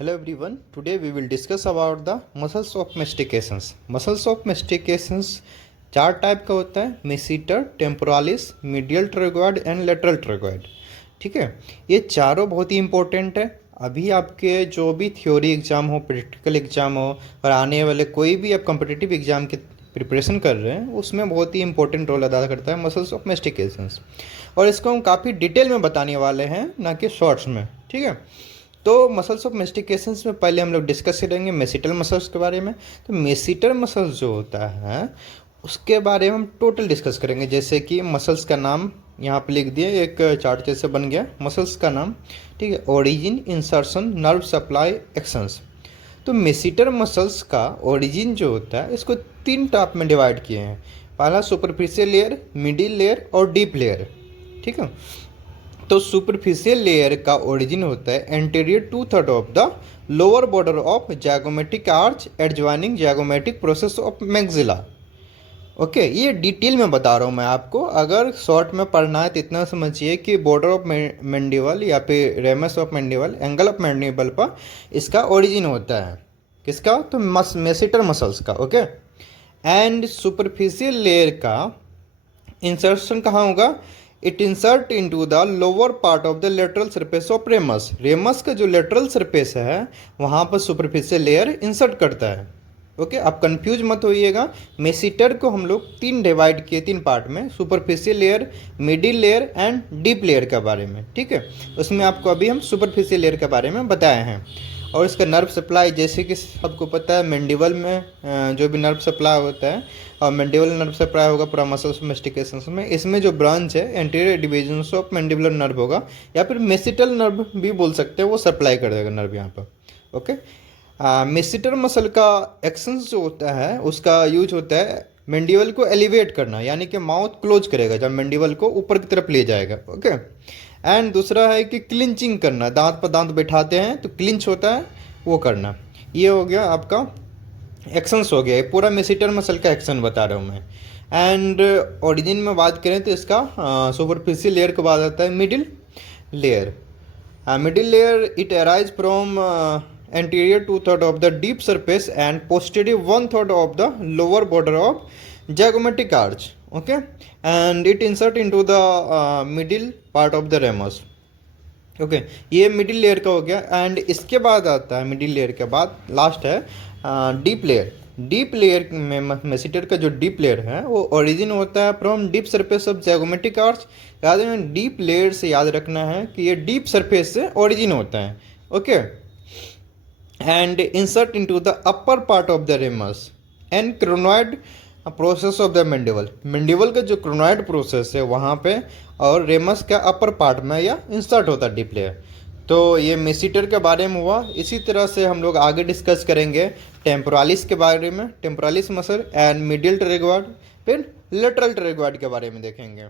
Hello everyone. Today we will discuss about the muscles of mastications. Muscles of mastications चार type का होता है, मेसिटर, टेम्पोरालिस, medial ट्रेगोइड and lateral ट्रेगोइड. ठीक है, ये चारों बहुत ही इंपॉर्टेंट है. अभी आपके जो भी थ्योरी एग्जाम हो, प्रैक्टिकल एग्जाम हो और आने वाले कोई भी आप कॉम्पिटिटिव एग्जाम की प्रिपरेशन कर रहे हैं उसमें बहुत ही इंपॉर्टेंट रोल अदा करता है मसल्स ऑफ मेस्टिकेशंस. और इसको हम काफ़ी डिटेल में बताने वाले हैं, ना कि शॉर्ट्स में. ठीक है, तो मसल्स ऑफ मेस्टिकेशंस में पहले हम लोग डिस्कस करेंगे मेसिटल मसल्स के बारे में. तो मेसिटर मसल्स जो होता है उसके बारे में हम टोटल डिस्कस करेंगे. जैसे कि मसल्स का नाम यहाँ पे लिख दिए, एक चार्ट जैसे बन गया मसल्स का नाम. ठीक है, origin, insertion, nerve supply, actions. तो मेसिटर मसल्स का ओरिजिन जो होता है इसको तीन टाइप में डिवाइड किए हैं. पहला सुपरफिशियल लेयर, मिडिल लेयर और डीप लेयर. ठीक है, तो सुपरफिशियल लेयर का ओरिजिन होता है anterior 2/3 of the lower border of zygomatic arch adjoining zygomatic process of maxilla. Okay, ये डिटेल में बता रहा हूँ मैं आपको. अगर शॉर्ट में पढ़ना है तो इतना समझिए कि बॉर्डर ऑफ मैंडिबल या फिर ramus of mandible, angle of mandible पर इसका ओरिजिन होता है. किसका? तो मेसिटर मसल्स का. ओके, एंड सुपरफिशियल लेयर का इंसर्शन कहाँ होगा? It insert into the lower part of the lateral surface of ramus. Ramus का जो लेटरल सरफेस है वहाँ पर सुपरफिशियल लेयर इंसर्ट करता है. ओके, आप कंफ्यूज मत होइएगा. मेसिटर को हम लोग तीन डिवाइड किए, तीन पार्ट में, superficial layer, middle layer and deep layer के बारे में. ठीक है, उसमें आपको अभी हम सुपरफिशियल लेयर के बारे में बताए हैं. और इसका नर्व सप्लाई, जैसे कि सबको पता है मैंडिबल में जो भी नर्व सप्लाई होता है, और मैंडिबल नर्व सप्लाई होगा पूरा मसल्स मेस्टिकेशंस में. इसमें जो ब्रांच है anterior division of mandibular nerve होगा, या फिर मेसिटल नर्व भी बोल सकते हैं, वो सप्लाई कर देगा नर्व यहाँ पर. ओके, मेसिटर मसल का एक्शंस जो होता है उसका यूज होता है मैंडिबल को एलिवेट करना, यानी कि माउथ क्लोज करेगा जब मैंडिबल को ऊपर की तरफ ले जाएगा. ओके, एंड दूसरा है कि क्लिंचिंग करना, दांत पर दांत बैठाते हैं तो क्लिंच होता है, वो करना. ये हो गया आपका एक्शंस हो गया. ये पूरा मेसिटर मसल का एक्शन बता रहा हूँ मैं. एंड ओरिजिन में बात करें तो इसका सुपरफिशियल लेयर के बाद आता है middle layer. Middle layer it arise from anterior 2/3 of the deep surface and posterior 1/3 of the lower border of zygomatic arch. Okay, and it insert into the middle part of the ramus. Okay, ये middle layer का हो गया. And इसके बाद आता है, middle layer के बाद लास्ट है डीप लेयर. डीप लेयर में मेसिटर का जो डीप लेयर है वो ओरिजिन होता है from deep surface of zygomatic arch. याद है, डीप लेयर से याद रखना है कि ये डीप सरफेस से ओरिजिन होता है. Okay, and insert into the upper part of the ramus and crinoid process of the mandible. mandible का जो क्रोनॉइड प्रोसेस है वहाँ पे, और रेमस का अपर पार्ट में या इंसर्ट होता है डीप लेयर. तो ये मेसिटर के बारे में हुआ. इसी तरह से हम लोग आगे डिस्कस करेंगे टेम्पोरालिस के बारे में, टेम्पोरालिस मसल एंड मीडियल ट्रेगोइड, फिर लेटरल ट्रेगोइड के बारे में देखेंगे.